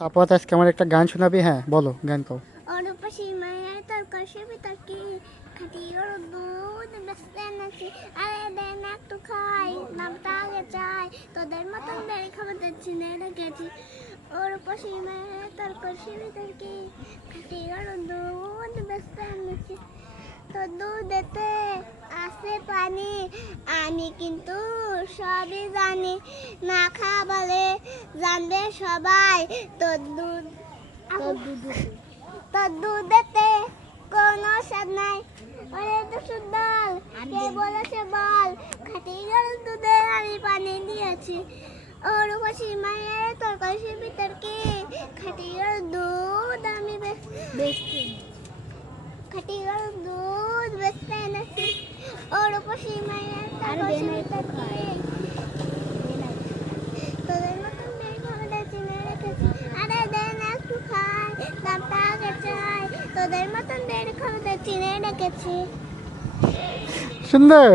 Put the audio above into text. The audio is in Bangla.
সাপোজ আজকে আমার একটা গান শোনাবি, হ্যাঁ বলো গান কও। অনুপসী মায়ের তর্কসে বিতর্কে খাটি ওর দুধ বেসতে নাকি আরে দেন একটু খাই নামটা আগে চাই তোদের মতন বেড়ে খাবার দিচ্ছি না রেখেছি অনুপসী মায়ের তর্কসে বিতর্কে খাটি ওর দুধ বেসতে নাকি তোর দুধেতে আসে পানি আমি কিন্তু সবই জানি না খাবারে জানবে সবাই তোর দুধ তোর দুধেতে কোনো স্বাদ নাই ওরে তো সুন্দর কে বলেছে বল খাটি গেল দুধে আমি পানি দিয়েছি ওর পাশে মায়ের তরকারি ভিতরকে খাটি গেল দুধ আমি বেচছি খাটি গেল দুধ বেচতে এনেছি ওর পাশে মায়ের তরকারি ভিতরকে তোদের মতন মেয়ে খাবার চিনে রেখেছি আরে দেন একটু খাই দামটা আগে চাই তোদের মতন বেড়ে খাবার চিনে রেখেছি সুন্দর।